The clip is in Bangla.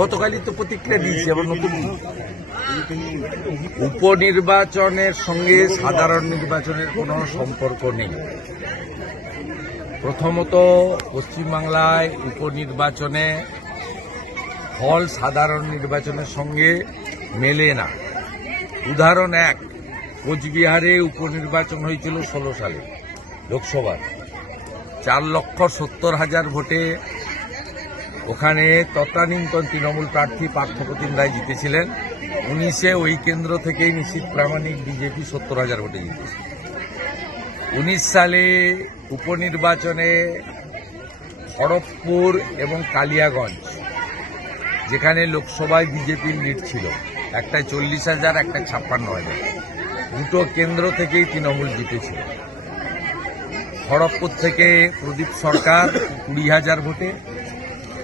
গতকালই তো প্রতিক্রিয়া দিয়েছি আবার নতুন উপনির্বাচনের সঙ্গে সাধারণ নির্বাচনের কোনো সম্পর্ক নেই। প্রথমত পশ্চিমবাংলায় উপনির্বাচনে ফল সাধারণ নির্বাচনের সঙ্গে মেলে না। উদাহরণ এক, কোচবিহারে উপনির্বাচন হয়েছিল 16 সালে লোকসভার, 4,70,000 ভোটে ওখানে তৎকালীনতন তৃণমূল প্রার্থী পার্থপ্রতিম রায় জিতেছিলেন। 19-এ ওই কেন্দ্র থেকেই নিশ্চিত প্রামাণিক বিজেপি 70,000 ভোটে জিতেছে। 19 সালে উপনির্বাচনে খড়গপুর এবং কালিয়াগঞ্জ, যেখানে লোকসভায় বিজেপির লিড ছিল, একটায় 40,000, একটায় 56,000, দুটো কেন্দ্র থেকেই তৃণমূল জিতেছিল। খড়গপুর থেকে প্রদীপ সরকার 20,000 ভোটে,